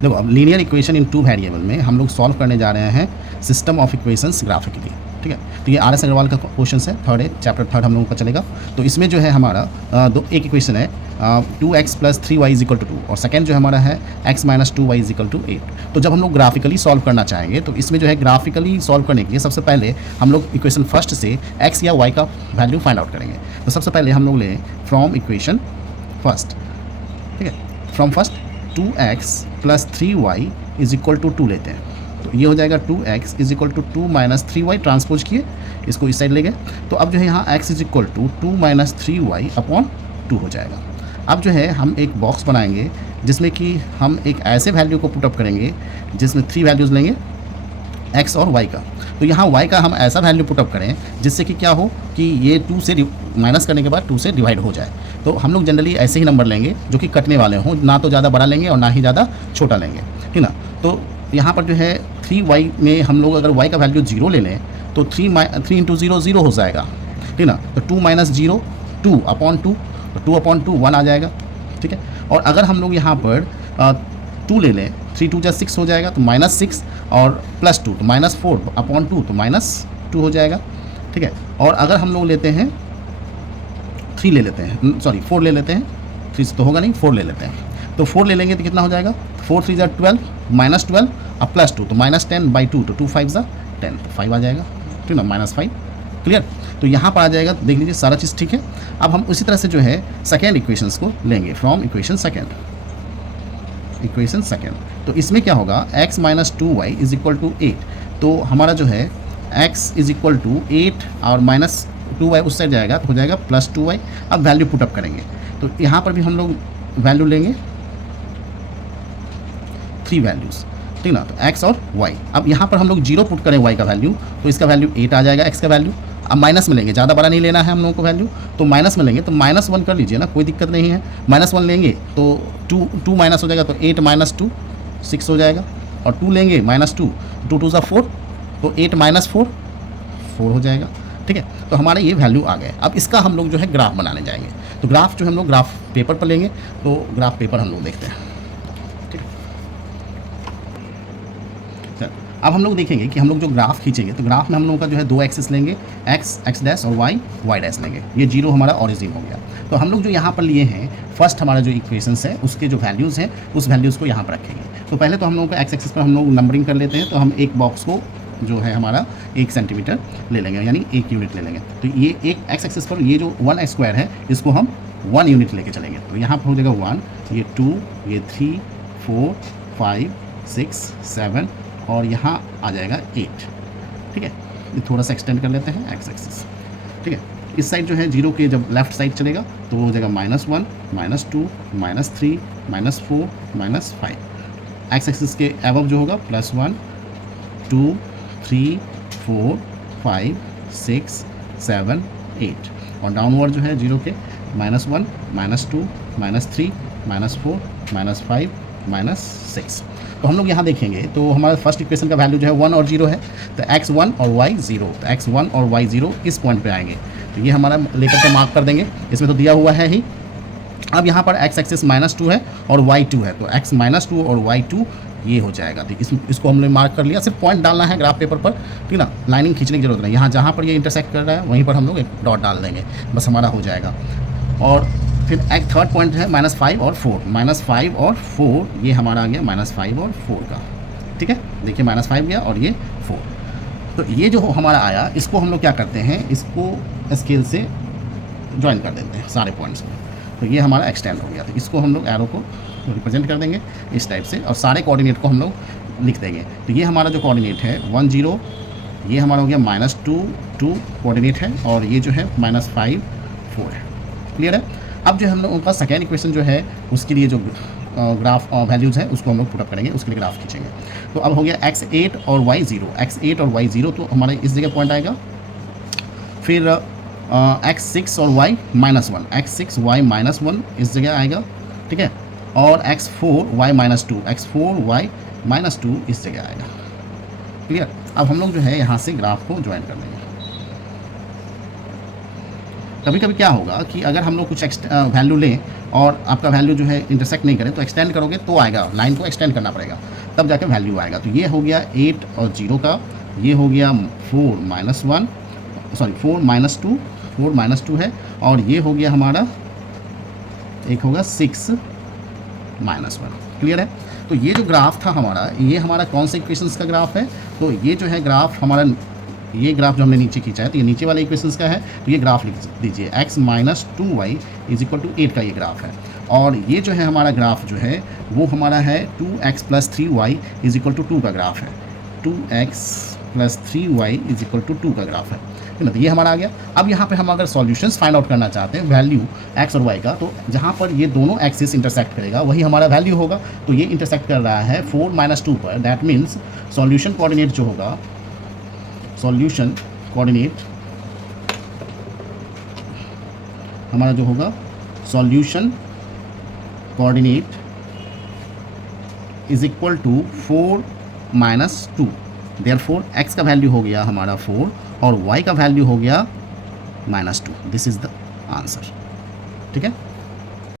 देखो अब linear equation in two variable में हम लोग सॉल्व करने जा रहे हैं सिस्टम ऑफ इक्वेशंस ग्राफिकली। ठीक है, तो ये आर एस अग्रवाल का क्वेश्चन है, थर्ड है, चैप्टर थर्ड हम लोगों का चलेगा। तो इसमें जो है हमारा एक इक्वेशन है 2x + 3y = 2 और सेकेंड जो हमारा है x - 2y = 8। तो जब हम लोग ग्राफिकली सॉल्व करना चाहेंगे तो इसमें जो है ग्राफिकली सॉल्व करने के लिए सबसे पहले हम लोग इक्वेशन फर्स्ट से x या y का वैल्यू फाइंड आउट करेंगे। तो सबसे पहले हम लोग लें फ्रॉम इक्वेशन फर्स्ट। ठीक है, फ्रॉम फर्स्ट 2x + 3y = 2 लेते हैं। तो ये हो जाएगा 2x = 2 - 3y, ट्रांसपोज किए इसको इस साइड ले गए। तो अब जो है यहाँ x = 2 - 3y / 2 हो जाएगा। अब जो है हम एक बॉक्स बनाएंगे जिसमें कि हम एक ऐसे वैल्यू को पुटअप करेंगे जिसमें 3 वैल्यूज़ लेंगे x और y का। तो यहाँ y का हम ऐसा वैल्यू पुटअप करें जिससे कि क्या हो कि ये 2 से माइनस करने के बाद 2 से डिवाइड हो जाए। तो हम लोग जनरली ऐसे ही नंबर लेंगे जो कि कटने वाले हों, ना तो ज़्यादा बड़ा लेंगे और ना ही ज़्यादा छोटा लेंगे, ठीक ना। तो यहाँ पर जो है 3y में हम लोग अगर y का वैल्यू 0 ले लें तो 3 × 0 0 हो जाएगा, ठीक ना। तो 2 - 0 2/2, तो 2/2 1 आ जाएगा, ठीक है। और अगर हम लोग यहाँ पर 2 ले लें, 3 × 2 = 6 हो जाएगा, तो -6 और +2 तो -4/2 तो -2 हो जाएगा, ठीक है। और अगर हम लोग लेते हैं 3 ले लेते हैं, सॉरी 4 ले लेते हैं, 3 तो होगा नहीं, 4 ले लेते हैं। तो 4 ले लेंगे तो कितना हो जाएगा, 4 × 3 = 12, -12 और +2 तो -10/2 तो 2 × 5 = 10 तो 5 आ जाएगा, ठीक ना, -5। क्लियर। तो यहाँ पर आ जाएगा, देख लीजिए सारा चीज़ ठीक है। अब हम उसी तरह से जो है सेकेंड इक्वेशंस को लेंगे फ्रॉम इक्वेशन सेकेंड। तो इसमें क्या होगा, x - 2y = 8। तो हमारा जो है x = 8 और -2y उस साइड जाएगा तो हो जाएगा +2y। अब वैल्यू पुटअप करेंगे तो यहाँ पर भी हम लोग वैल्यू लेंगे 3 वैल्यूज़, ठीक ना। तो x और y, अब यहाँ पर हम लोग 0 पुट करें y का वैल्यू तो इसका वैल्यू 8 आ जाएगा, x का वैल्यू। अब माइनस में लेंगे, ज़्यादा बड़ा नहीं लेना है हम लोगों को वैल्यू, तो माइनस में लेंगे तो -1 कर लीजिए ना, कोई दिक्कत नहीं है। -1 लेंगे तो 2 माइनस हो जाएगा, तो 8 - 2 6 हो जाएगा। और 2 लेंगे -2, 2 × 2 = 4, तो 8 - 4 4 हो जाएगा, ठीक है। तो हमारे ये वैल्यू आ गए। अब इसका हम लोग जो है ग्राफ बनाने जाएंगे। तो ग्राफ जो हम लोग ग्राफ पेपर पर लेंगे, तो ग्राफ पेपर हम लोग देखते हैं, ठीक है। चल, अब हम लोग देखेंगे कि हम लोग जो ग्राफ खींचेंगे तो ग्राफ में हम लोगों का जो है 2 एक्सिस लेंगे, x और y लेंगे। ये 0 हमारा ऑरिजिन हो गया। तो हम लोग जो यहाँ पर लिए हैं फर्स्ट हमारा जो इक्वेशंस है उसके जो वैल्यूज़ हैं उस वैल्यूज़ को यहाँ पर रखेंगे। तो पहले तो हम लोगों को x एक्सिस पर हम लोग नंबरिंग कर लेते हैं। तो हम एक बॉक्स को जो है हमारा 1 सेंटीमीटर ले लेंगे, यानी 1 यूनिट ले लेंगे। तो ये एक x एक्सिस पर ये जो 1x² है इसको हम 1 यूनिट लेके चलेंगे। तो यहाँ पर हो जाएगा 1, ये 2, ये 3, 4, 5, 6, 7 और यहाँ आ जाएगा 8, ठीक है। ये थोड़ा सा एक्सटेंड कर लेते हैं x एक्सिस, ठीक है। इस साइड जो है 0 के जब लेफ्ट साइड चलेगा तो वो हो जाएगा -1, -2, -3, -4, -5। x एक्सिस के अबव जो होगा +1, 2, 3, 4, 5, 6, 7, 8 और डाउनवर्ड जो है 0 के -1, -2, -3, -4, -5, -6। तो हम लोग यहाँ देखेंगे तो हमारा फर्स्ट इक्वेशन का वैल्यू जो है 1 और 0 है, तो x 1 और y 0, तो x 1 और y 0 इस पॉइंट पे आएंगे। तो ये हमारा लेकर के मार्क कर देंगे, इसमें तो दिया हुआ है ही। अब यहाँ पर x एक्सिस -2 है और y 2 है, तो x - 2 और y 2 ये हो जाएगा। तो इसको हमने मार्क कर लिया, सिर्फ पॉइंट डालना है ग्राफ पेपर पर, ठीक ना। लाइनिंग खींचने की जरूरत नहीं, यहाँ जहाँ पर ये इंटरसेक्ट कर रहा है वहीं पर हम लोग एक डॉट डाल देंगे, बस हमारा हो जाएगा। और फिर एक थर्ड पॉइंट है -5 और 4, -5 और 4 ये हमारा आ गया -5 और 4 का, ठीक है। देखिए -5 गया और ये 4। तो ये जो हमारा आया इसको हम लोग क्या करते हैं, इसको स्केल से ज्वाइन कर देते हैं सारे पॉइंट्स को। तो ये हमारा एक्सटेंड हो गया। तो इसको हम लोग एरो को रिप्रेजेंट कर देंगे इस टाइप से और सारे कोऑर्डिनेट को हम लोग लिख देंगे। तो ये हमारा जो कोऑर्डिनेट है 1 0, ये हमारा हो गया -2 2 कोऑर्डिनेट है और ये जो है -5 4 है। क्लियर है। अब जो हम लोगों का सेकेंड इक्वेशन जो है उसके लिए जो ग्राफ वैल्यूज़ है उसको हम लोग पुटअप करेंगे, उसके लिए ग्राफ खींचेंगे। तो अब हो गया x8 और y 0, x8 और y 0 तो हमारे इस जगह पॉइंट आएगा। फिर x6 और y -1, x6 y -1 इस जगह आएगा, ठीक है। और x4 y -2, x4 y -2 इस जगह आएगा। क्लियर। अब हम लोग जो है यहाँ से ग्राफ को ज्वाइन कर लेंगे। कभी कभी क्या होगा कि अगर हम लोग कुछ वैल्यू लें और आपका वैल्यू जो है इंटरसेक्ट नहीं करे तो एक्सटेंड करोगे तो आएगा, लाइन को एक्सटेंड करना पड़ेगा तब जाके वैल्यू आएगा। तो ये हो गया 8 और 0 का, ये हो गया 4 माइनस 1, सॉरी 4 माइनस 2, 4 माइनस 2 है, और ये हो गया हमारा एक होगा 6 माइनस 1। क्लियर है? तो ये जो ग्राफ था हमारा, ये हमारा कौन से इक्वेशंस का ग्राफ है? तो ये जो है ग्राफ हमारा, ये ग्राफ जो हमने नीचे खींचा है तो ये नीचे वाले इक्वेशंस का है। तो ये ग्राफ लिख दीजिए, x minus 2y is equal to 8 का ये ग्राफ है। और ये जो है हमारा ग्राफ जो है वो हमारा है 2x plus 3y is equal to 2 का ग्राफ है। 2x plus 3y is equal to 2 का ग्राफ है ना। तो ये हमारा आ गया। अब यहाँ पे हम अगर सॉल्यूशंस फाइंड आउट करना चाहते हैं वैल्यू x और y का, तो जहाँ पर ये दोनों एक्सिस इंटरसेक्ट करेगा वही हमारा वैल्यू होगा। तो ये इंटरसेक्ट कर रहा है 4 माइनस 2 पर, दैट मीन्स सॉल्यूशन कोऑर्डिनेट जो होगा, सॉल्यूशन कोऑर्डिनेट हमारा जो होगा, solution coordinate is equal to 4 minus 2। Therefore x का वैल्यू हो गया हमारा 4 और y का वैल्यू हो गया -2। This is the answer. ठीक है।